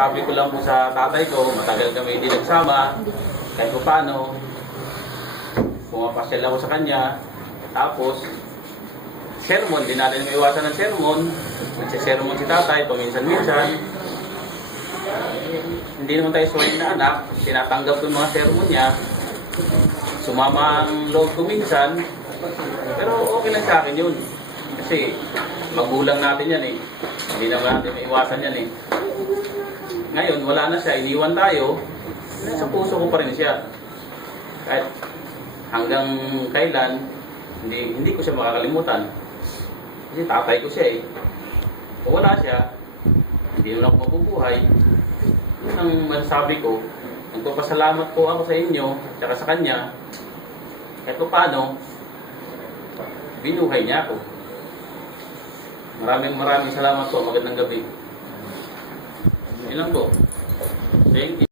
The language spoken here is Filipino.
masasabi ko lang po sa tatay ko, matagal kami hindi nagsama, kahit po paano, pumapasyal ako sa kanya, tapos, sermon, di natin maiwasan ng sermon, nagsisermon si tatay, paminsan-minsan, hindi naman tayo sulit na anak, tinatanggap ko yung mga sermon niya, sumama ang loob ko minsan, pero okay lang sa akin yun. Kasi magulang natin yan eh. Hindi naman natin maiwasan yan eh. Ngayon, wala na siya, iniwan tayo, sa puso ko pa rin siya. Kahit hanggang kailan, hindi ko siya makakalimutan. Kasi tatay ko siya eh. Kung wala siya, hindi naman ako mabubuhay. Yun ang masasabi ko. Nagpapasalamat po ako sa inyo, tsaka sa kanya. Kahit paano, binuhay niya ako. Maraming salamat po. Magandang gabi. Yun lang po. Thank you.